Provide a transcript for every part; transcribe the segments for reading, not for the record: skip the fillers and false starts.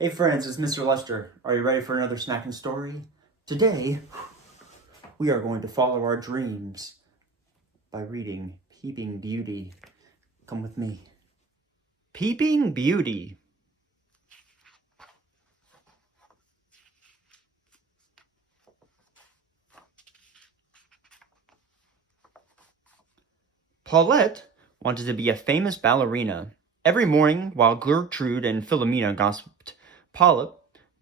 Hey friends, it's Mr. Lester. Are you ready for another snacking story? Today, we are going to follow our dreams by reading Peeping Beauty. Come with me. Peeping Beauty. Paulette wanted to be a famous ballerina. Every morning, while Gertrude and Philomena gossiped, Paulette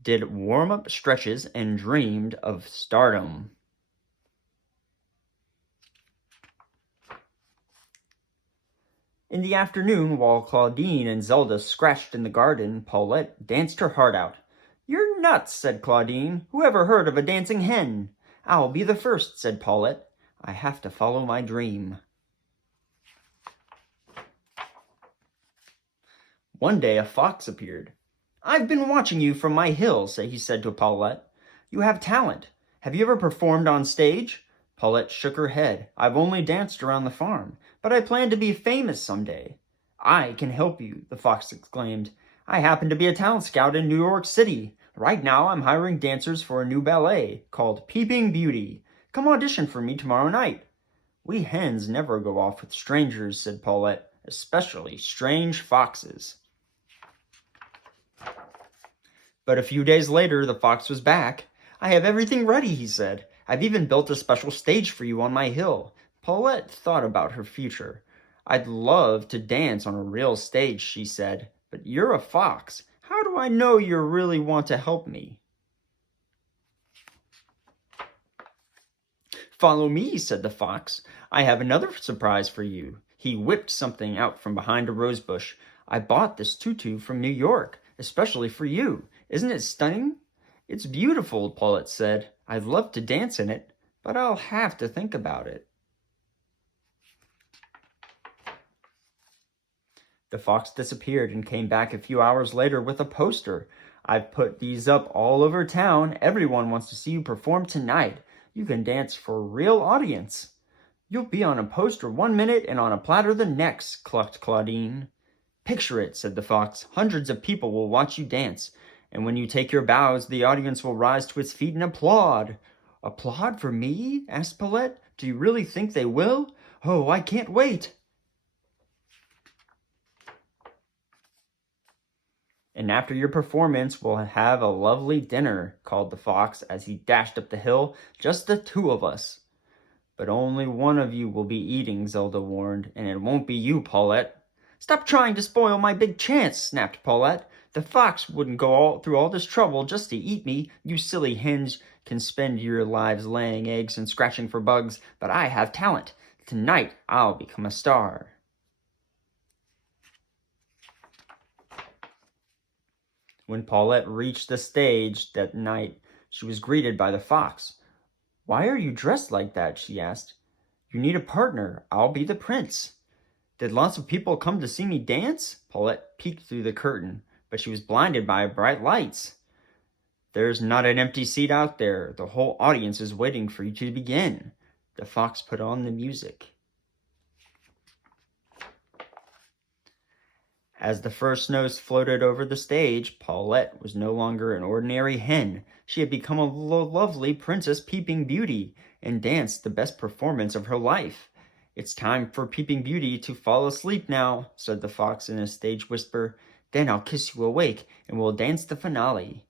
did warm-up stretches and dreamed of stardom. In the afternoon, while Claudine and Zelda scratched in the garden, Paulette danced her heart out. "You're nuts," said Claudine. "Who ever heard of a dancing hen?" "I'll be the first," said Paulette. "I have to follow my dream." One day a fox appeared. "I've been watching you from my hill," he said to Paulette. "You have talent. Have you ever performed on stage?" Paulette shook her head. "I've only danced around the farm, but I plan to be famous someday." "I can help you," the fox exclaimed. "I happen to be a talent scout in New York City. Right now I'm hiring dancers for a new ballet called Peeping Beauty. Come audition for me tomorrow night." "We hens never go off with strangers," said Paulette, "especially strange foxes." But a few days later, the fox was back. "I have everything ready," he said. "I've even built a special stage for you on my hill." Paulette thought about her future. "I'd love to dance on a real stage," she said. "But you're a fox. How do I know you really want to help me?" "Follow me," said the fox. "I have another surprise for you." He whipped something out from behind a rose bush. "I bought this tutu from New York, especially for you. Isn't it stunning?" "It's beautiful," Paulette said. "I'd love to dance in it, but I'll have to think about it." The fox disappeared and came back a few hours later with a poster. "I've put these up all over town. Everyone wants to see you perform tonight. You can dance for a real audience." "You'll be on a poster 1 minute and on a platter the next," clucked Claudine. "Picture it," said the fox. "Hundreds of people will watch you dance. And when you take your bows, the audience will rise to its feet and applaud." "Applaud for me?" asked Paulette. "Do you really think they will? Oh, I can't wait." "And after your performance, we'll have a lovely dinner," called the fox as he dashed up the hill. "Just the two of us." "But only one of you will be eating," Zelda warned, "and it won't be you, Paulette." "Stop trying to spoil my big chance," snapped Paulette. "The fox wouldn't go through all this trouble just to eat me. You silly hens can spend your lives laying eggs and scratching for bugs, but I have talent. Tonight I'll become a star." When Paulette reached the stage that night, she was greeted by the fox. "Why are you dressed like that?" she asked. "You need a partner. I'll be the prince." "Did lots of people come to see me dance?" Paulette peeked through the curtain, but she was blinded by bright lights. "There's not an empty seat out there. The whole audience is waiting for you to begin." The fox put on the music. As the first notes floated over the stage, Paulette was no longer an ordinary hen. She had become a lovely Princess Peeping Beauty and danced the best performance of her life. "It's time for Peeping Beauty to fall asleep now," said the fox in a stage whisper. "Then I'll kiss you awake and we'll dance the finale."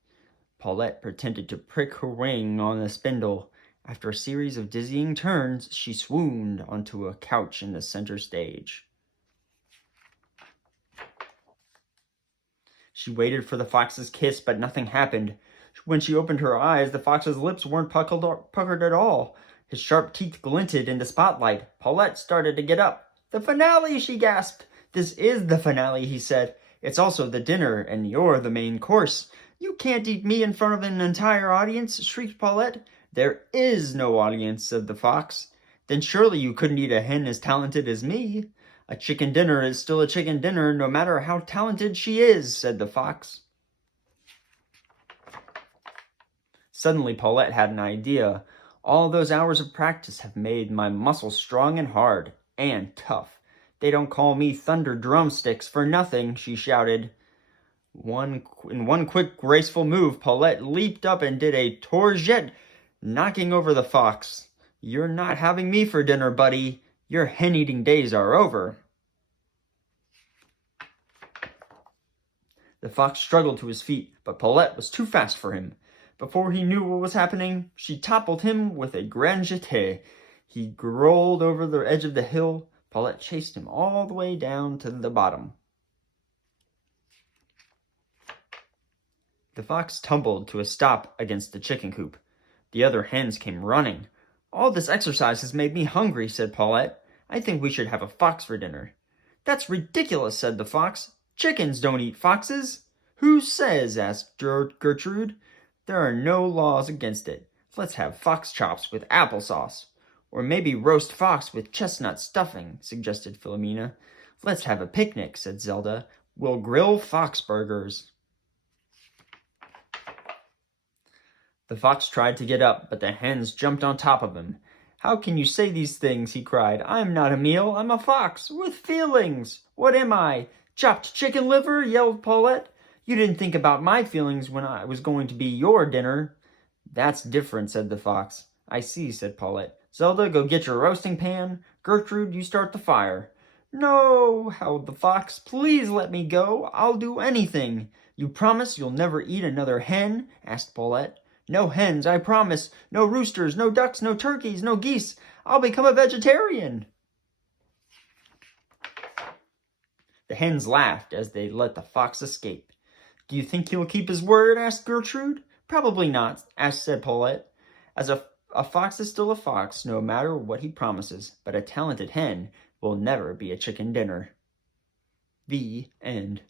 Paulette pretended to prick her wing on the spindle. After a series of dizzying turns, she swooned onto a couch in the center stage. She waited for the fox's kiss, but nothing happened. When she opened her eyes, the fox's lips weren't puckered at all. His sharp teeth glinted in the spotlight. Paulette started to get up. "The finale," she gasped. "This is the finale," he said. "It's also the dinner, and you're the main course." "You can't eat me in front of an entire audience," shrieked Paulette. "There is no audience," said the fox. "Then surely you couldn't eat a hen as talented as me." "A chicken dinner is still a chicken dinner, no matter how talented she is," said the fox. Suddenly Paulette had an idea. "All those hours of practice have made my muscles strong and hard, and tough. They don't call me Thunder Drumsticks for nothing," she shouted. In one quick, graceful move, Paulette leaped up and did a tourgette, knocking over the fox. "You're not having me for dinner, buddy. Your hen-eating days are over." The fox struggled to his feet, but Paulette was too fast for him. Before he knew what was happening, she toppled him with a grand jeté. He rolled over the edge of the hill. Paulette chased him all the way down to the bottom. The fox tumbled to a stop against the chicken coop. The other hens came running. "All this exercise has made me hungry," said Paulette. "I think we should have a fox for dinner." "That's ridiculous," said the fox. "Chickens don't eat foxes." "Who says?" asked Gertrude. "There are no laws against it. Let's have fox chops with applesauce. Or maybe roast fox with chestnut stuffing," suggested Philomena. "Let's have a picnic," said Zelda. "We'll grill fox burgers." The fox tried to get up, but the hens jumped on top of him. "How can you say these things?" he cried. "I'm not a meal. I'm a fox with feelings." "What am I? Chopped chicken liver?" yelled Paulette. "You didn't think about my feelings when I was going to be your dinner." "That's different," said the fox. "I see," said Paulette. "Zelda, go get your roasting pan. Gertrude, you start the fire." "No," howled the fox. "Please let me go. I'll do anything." "You promise you'll never eat another hen?" asked Paulette. "No hens, I promise. No roosters, no ducks, no turkeys, no geese. I'll become a vegetarian." The hens laughed as they let the fox escape. "Do you think he'll keep his word?" asked Gertrude. "Probably not," said Paulette. "As a fox is still a fox, no matter what he promises, but a talented hen will never be a chicken dinner." The end.